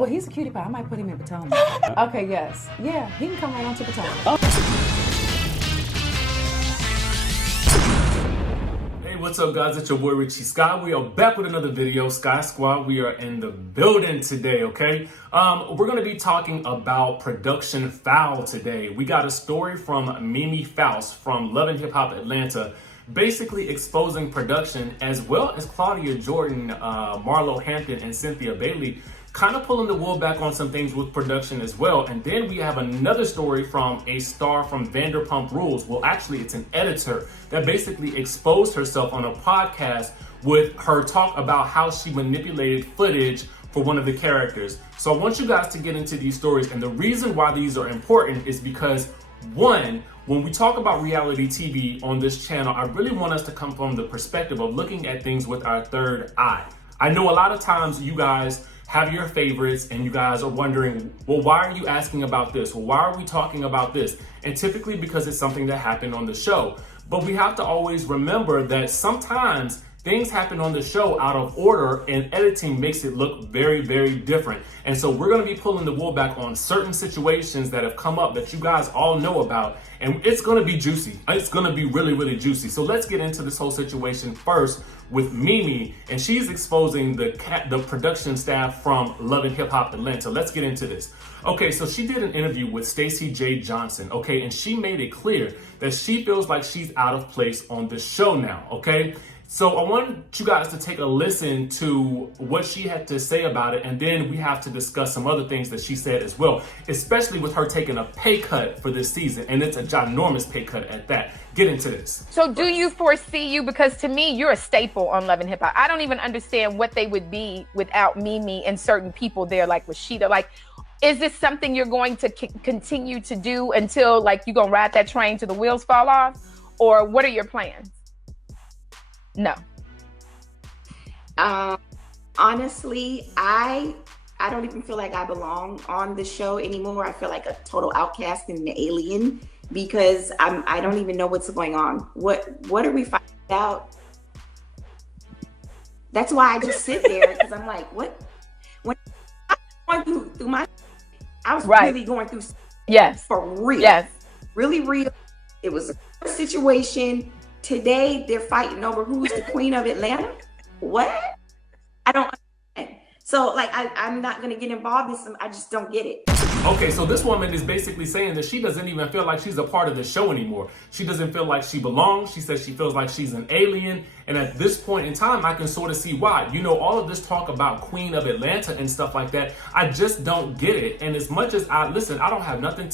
Well, he's a cutie pie. I might put him in Potomac. Okay, yes. Yeah, he can come right on to Potomac. Hey, what's up, guys? It's your boy Richie Sky. We are back with another video. Sky Squad, we are in the building today, okay? We're going to be talking about production foul today. We got a story from Mimi Faust from Love and Hip Hop Atlanta, basically exposing production, as well as Claudia Jordan, Marlo, Hampton, and Cynthia Bailey kind of pulling the wool back on some things with production as well. And then we have another story from a star from Vanderpump Rules. Well, actually, it's an editor that basically exposed herself on a podcast with her talk about how she manipulated footage for one of the characters. So I want you guys to get into these stories. And the reason why these are important is because, one, when we talk about reality TV on this channel, I really want us to come from the perspective of looking at things with our third eye. I know a lot of times you guys have your favorites and you guys are wondering, well, why are you asking about this? Well, why are we talking about this? And typically because it's something that happened on the show. But we have to always remember that sometimes things happen on the show out of order and editing makes it look very, very different. And so we're going to be pulling the wool back on certain situations that have come up that you guys all know about. And it's going to be juicy. It's going to be really, really juicy. So let's get into this whole situation first with Mimi. And she's exposing the production staff from Love and Hip Hop Atlanta. Let's get into this. Okay, so she did an interview with Stacey J. Johnson, okay? And she made it clear that she feels like she's out of place on the show now, okay? So I want you guys to take a listen to what she had to say about it, and then we have to discuss some other things that she said as well, especially with her taking a pay cut for this season, and it's a ginormous pay cut at that. Get into this. So do you foresee you, because to me, you're a staple on Love and Hip Hop. I don't even understand what they would be without Mimi and certain people there like Rasheeda. Like, is this something you're going to continue to do until like you're gonna ride that train till the wheels fall off? Or what are your plans? No. Honestly, I don't even feel like I belong on the show anymore. I feel like a total outcast and an alien because I don't even know what's going on. What are we fighting about? That's why I just sit there because I'm like, what? When I was going through my, I was really going through. Yes. For real. Yes. Really real. It was a situation. Today, they're fighting over who's the queen of Atlanta. What? I don't understand. So, like, I'm not going to get involved in some, I just don't get it. Okay, so this woman is basically saying that she doesn't even feel like she's a part of the show anymore. She doesn't feel like she belongs. She says she feels like she's an alien. And at this point in time, I can sort of see why. You know, all of this talk about Queen of Atlanta and stuff like that, I just don't get it. And as much as I don't have nothing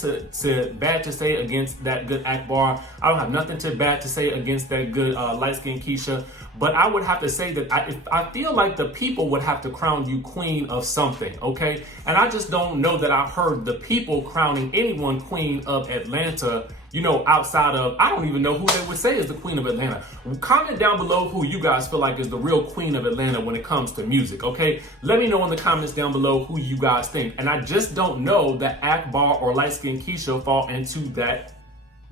bad to say against that good Akbar. I don't have nothing bad to say against that good light-skinned Keisha. But I would have to say that I feel like the people would have to crown you queen of something, okay? And I just don't know that I've heard the people crowning anyone queen of Atlanta, you know, outside of, I don't even know who they would say is the queen of Atlanta. Comment down below who you guys feel like is the real queen of Atlanta when it comes to music, okay? Let me know in the comments down below who you guys think. And I just don't know that Akbar or light-skinned Keisha fall into that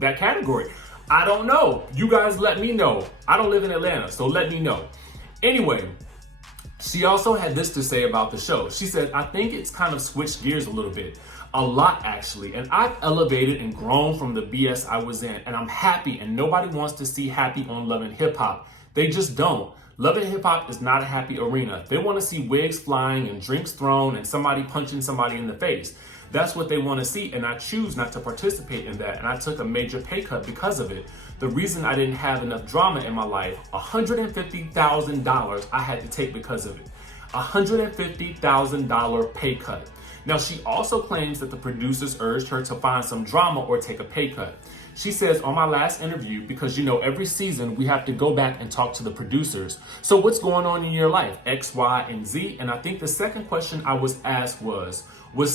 category. I don't know. You guys let me know. I don't live in Atlanta, so let me know. Anyway, she also had this to say about the show. She said, I think it's kind of switched gears a little bit. A lot, actually. And I've elevated and grown from the BS I was in. And I'm happy, and nobody wants to see happy on Love and Hip Hop. They just don't. Love and Hip Hop is not a happy arena. They want to see wigs flying and drinks thrown and somebody punching somebody in the face. That's what they want to see, and I choose not to participate in that, and I took a major pay cut because of it. The reason I didn't have enough drama in my life, $150,000 I had to take because of it. $150,000 pay cut. Now, she also claims that the producers urged her to find some drama or take a pay cut. She says, on my last interview, because you know, every season we have to go back and talk to the producers. So what's going on in your life? X, Y, and Z. And I think the second question I was asked was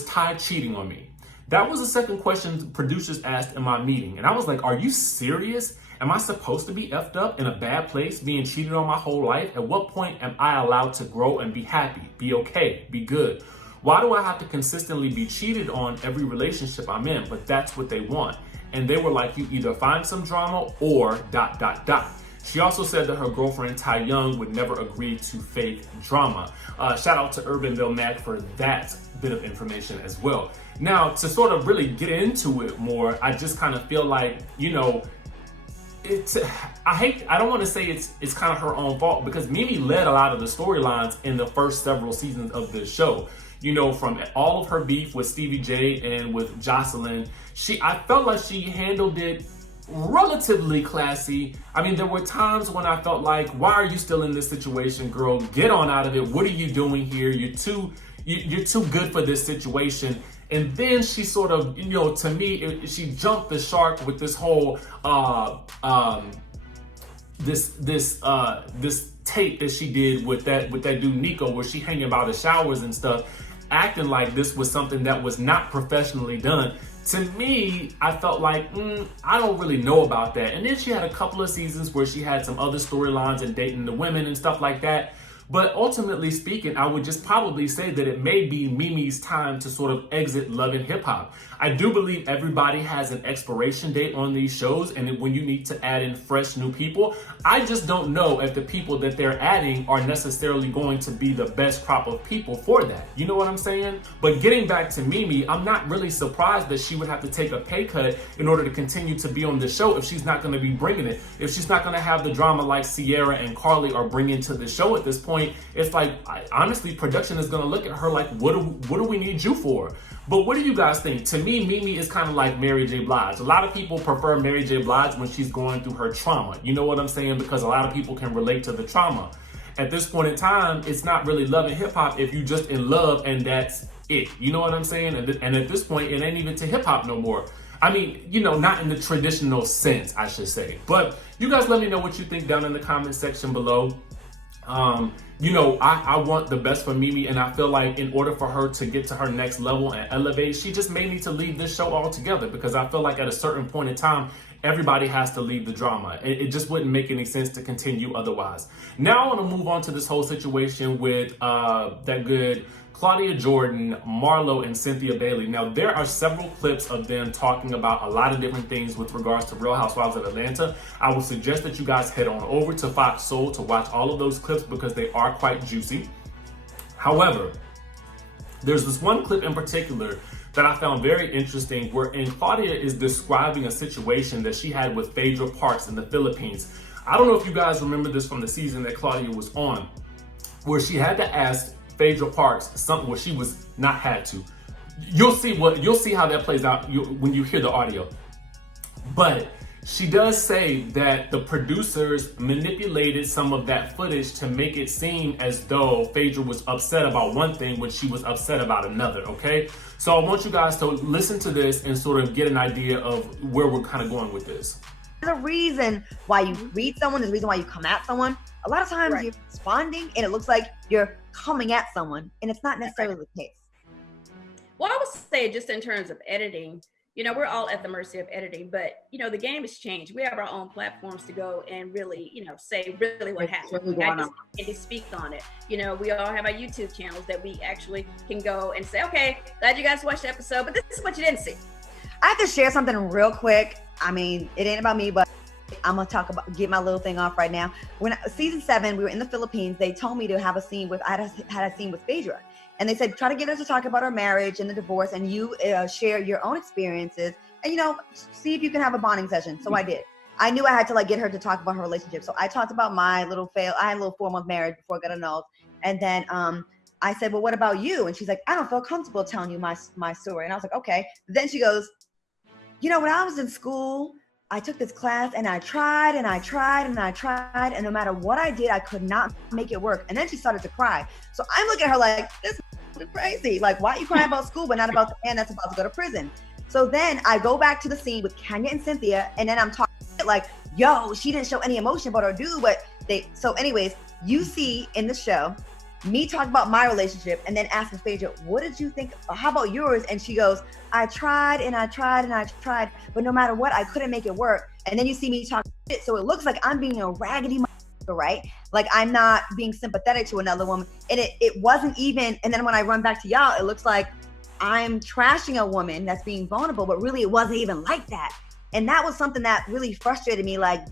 Ty cheating on me? That was the second question the producers asked in my meeting. And I was like, are you serious? Am I supposed to be effed up in a bad place, being cheated on my whole life? At what point am I allowed to grow and be happy, be okay, be good? Why do I have to consistently be cheated on every relationship I'm in? But that's what they want. And they were like, you either find some drama or ... She also said that her girlfriend Ty Young would never agree to fake drama. Shout out to Urbanville Mac for that bit of information as well. Now, to sort of really get into it more, I just kind of feel like, you know, I don't want to say it's kind of her own fault, because Mimi led a lot of the storylines in the first several seasons of this show. You know, from all of her beef with Stevie J and with Jocelyn, I felt like she handled it relatively classy. I mean, there were times when I felt like, why are you still in this situation, girl? Get on out of it. What are you doing here? You're too good for this situation. And then she sort of, you know, to me, she jumped the shark with this whole this tape that she did with that dude Nico, where she hanging about the showers and stuff, acting like this was something that was not professionally done. To me, I felt like, I don't really know about that. And then she had a couple of seasons where she had some other storylines and dating the women and stuff like that. But ultimately speaking, I would just probably say that it may be Mimi's time to sort of exit Love and Hip Hop. I do believe everybody has an expiration date on these shows, and when you need to add in fresh new people, I just don't know if the people that they're adding are necessarily going to be the best crop of people for that. You know what I'm saying? But getting back to Mimi, I'm not really surprised that she would have to take a pay cut in order to continue to be on the show if she's not going to be bringing it. If she's not going to have the drama like Sierra and Karlie are bringing to the show at this point, it's like, honestly, production is going to look at her like, what do we need you for? But what do you guys think? To me, Mimi is kind of like Mary J. Blige. A lot of people prefer Mary J. Blige when she's going through her trauma. You know what I'm saying? Because a lot of people can relate to the trauma. At this point in time, it's not really Love and Hip Hop if you just in love and that's it. You know what I'm saying? And at this point, it ain't even to hip hop no more. I mean, you know, not in the traditional sense, I should say. But you guys let me know what you think down in the comment section below. You know, I want the best for Mimi, and I feel like in order for her to get to her next level and elevate, she just may need to leave this show altogether, because I feel like at a certain point in time, everybody has to leave the drama. It just wouldn't make any sense to continue otherwise. Now I want to move on to this whole situation with that good Claudia Jordan, Marlo, and Cynthia Bailey. Now, there are several clips of them talking about a lot of different things with regards to Real Housewives of Atlanta. I would suggest that you guys head on over to Fox Soul to watch all of those clips because they are quite juicy. However, there's this one clip in particular that I found very interesting, wherein Claudia is describing a situation that she had with Phaedra Parks in the Philippines. I don't know if you guys remember this from the season that Claudia was on, where she had to ask Phaedra Parks something where she was not had to. You'll see how that plays out when you hear the audio. But she does say that the producers manipulated some of that footage to make it seem as though Phaedra was upset about one thing when she was upset about another, okay? So I want you guys to listen to this and sort of get an idea of where we're kind of going with this. There's a reason why you read someone, there's a reason why you come at someone. A lot of times you're responding and it looks like you're coming at someone, and it's not necessarily the case. Well, I would say just in terms of editing, you know, we're all at the mercy of editing, but, you know, the game has changed. We have our own platforms to go and really, you know, say really what happened. I just speak on it. You know, we all have our YouTube channels that we actually can go and say, okay, glad you guys watched the episode, but this is what you didn't see. I have to share something real quick. I mean, it ain't about me, but I'm gonna get my little thing off right now. When season 7, we were in the Philippines. They told me to have a scene with, I had a scene with Phaedra, and they said try to get us to talk about our marriage and the divorce, and you share your own experiences, and you know, see if you can have a bonding session. So I did. I knew I had to like get her to talk about her relationship, so I talked about my little fail. I had a little 4-month marriage before I got annulled, and then I said, well, what about you? And she's like, I don't feel comfortable telling you my story. And I was like, okay. Then she goes, you know, when I was in school, I took this class and I tried and I tried and I tried, and no matter what I did, I could not make it work. And then she started to cry. So I'm looking at her like, this is crazy. Like, why are you crying about school but not about the man that's about to go to prison? So then I go back to the scene with Kanye and Cynthia, and then I'm talking like, yo, she didn't show any emotion about her dude, but so anyways, you see in the show, me talk about my relationship and then asking Phaedra, what did you think? How about yours? And she goes, I tried and I tried and I tried, but no matter what, I couldn't make it work. And then you see me talk shit. So it looks like I'm being a raggedy motherfucker, right? Like I'm not being sympathetic to another woman. And it wasn't even, and then when I run back to y'all, it looks like I'm trashing a woman that's being vulnerable, but really it wasn't even like that. And that was something that really frustrated me. Like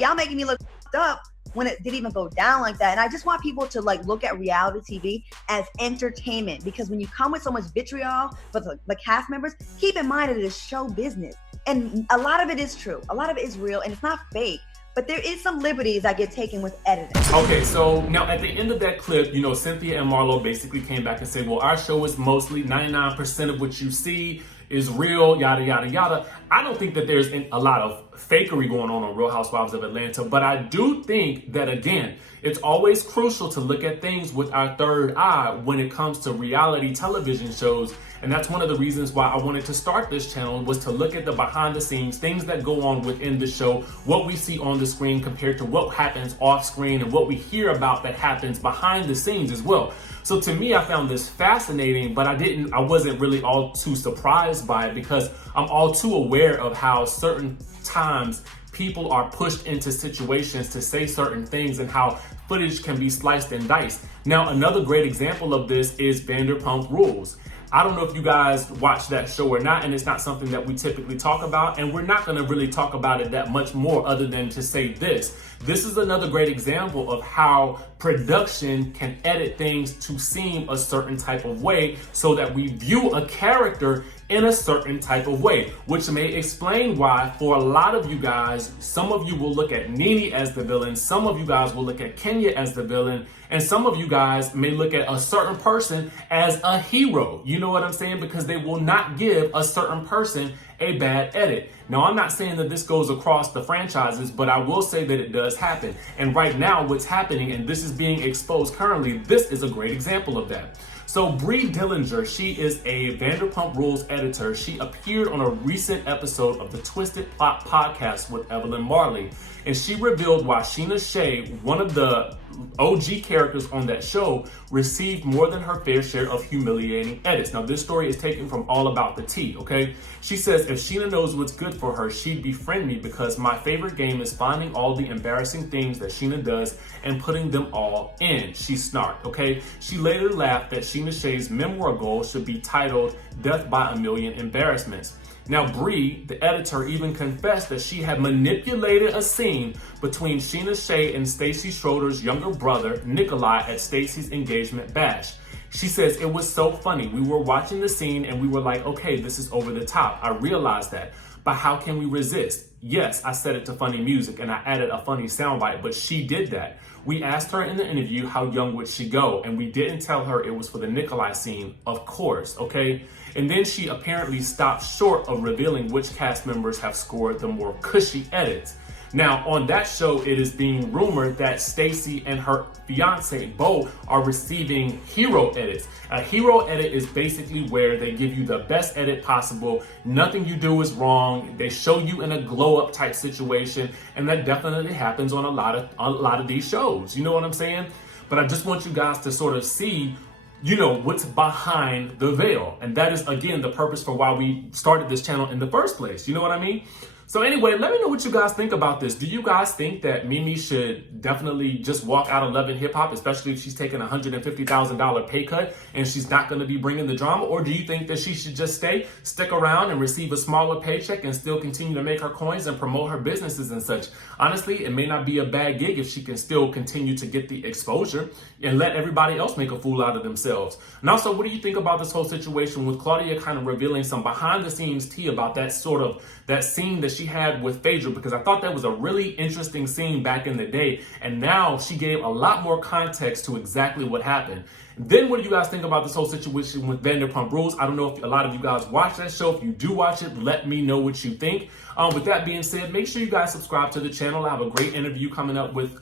y'all making me look chopped up when it didn't even go down like that. And I just want people to like look at reality TV as entertainment, because when you come with so much vitriol for the cast members, keep in mind that it is show business. And a lot of it is true. A lot of it is real and it's not fake. But there is some liberties that get taken with editing. Okay, so now at the end of that clip, you know, Cynthia and Marlo basically came back and said, well, our show is mostly 99% of what you see is real, yada, yada, yada. I don't think that there's a lot of fakery going on Real Housewives of Atlanta, but I do think that, again, it's always crucial to look at things with our third eye when it comes to reality television shows. And that's one of the reasons why I wanted to start this channel, was to look at the behind the scenes, things that go on within the show, what we see on the screen compared to what happens off screen, and what we hear about that happens behind the scenes as well. So to me, I found this fascinating, but I wasn't really all too surprised by it, because I'm all too aware of how certain times people are pushed into situations to say certain things and how footage can be sliced and diced. Now, another great example of this is Vanderpump Rules. I don't know if you guys watch that show or not, and it's not something that we typically talk about, and we're not going to really talk about it that much more other than to say this. This is another great example of how production can edit things to seem a certain type of way so that we view a character in a certain type of way, which may explain why for a lot of you guys, some of you will look at Nene as the villain, some of you guys will look at Kanye as the villain, and some of you guys may look at a certain person as a hero. You know what I'm saying? Because they will not give a certain person a bad edit. Now, I'm not saying that this goes across the franchises, but I will say that it does happen. And right now, what's happening, and this is being exposed currently, this is a great example of that. So Bree Dillinger, she is a Vanderpump Rules editor. She appeared on a recent episode of the Twisted Plot podcast with Evelyn Marley, and she revealed why Sheena Shea, one of the OG characters on that show, received more than her fair share of humiliating edits. Now, this story is taken from All About the Tea, okay? She says, if Sheena knows what's good for her, she'd befriend me, because my favorite game is finding all the embarrassing things that Sheena does and putting them all in. She snarked, okay? She later laughed that Sheena Shea's memoir goal should be titled Death by a Million Embarrassments. Now, Bree, the editor, even confessed that she had manipulated a scene between Sheena Shea and Stacey Schroeder's younger brother, Nikolai, at Stacey's engagement bash. She says, it was so funny. We were watching the scene and we were like, okay, this is over the top. I realized that. But how can we resist? Yes, I set it to funny music and I added a funny soundbite, but she did that. We asked her in the interview how young would she go, and we didn't tell her it was for the Nikolai scene, of course, okay? And then she apparently stopped short of revealing which cast members have scored the more cushy edits. Now, on that show, it is being rumored that Stacey and her fiance, Beau, are receiving hero edits. A hero edit is basically where they give you the best edit possible. Nothing you do is wrong. They show you in a glow-up type situation, and that definitely happens on a lot of these shows. You know what I'm saying? But I just want you guys to sort of see, you know, what's behind the veil. And that is, again, the purpose for why we started this channel in the first place. You know what I mean? So anyway, let me know what you guys think about this. Do you guys think that Mimi should definitely just walk out of Love and Hip Hop, especially if she's taking a $150,000 pay cut and she's not going to be bringing the drama? Or do you think that she should just stick around and receive a smaller paycheck and still continue to make her coins and promote her businesses and such? Honestly, it may not be a bad gig if she can still continue to get the exposure and let everybody else make a fool out of themselves. And also, what do you think about this whole situation with Claudia kind of revealing some behind the scenes tea about that scene that she had with Phaedra? Because I thought that was a really interesting scene back in the day, and now she gave a lot more context to exactly what happened. Then what do you guys think about this whole situation with Vanderpump Rules? I don't know if a lot of you guys watch that show. If you do watch it, let me know what you think. With that being said, make sure you guys subscribe to the channel. I have a great interview coming up with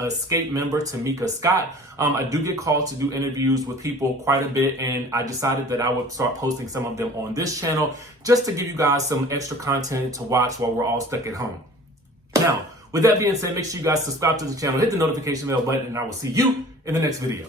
Escape member Tamika Scott. I do get called to do interviews with people quite a bit, and I decided that I would start posting some of them on this channel just to give you guys some extra content to watch while we're all stuck at home. Now, with that being said, make sure you guys subscribe to the channel, hit the notification bell button, and I will see you in the next video.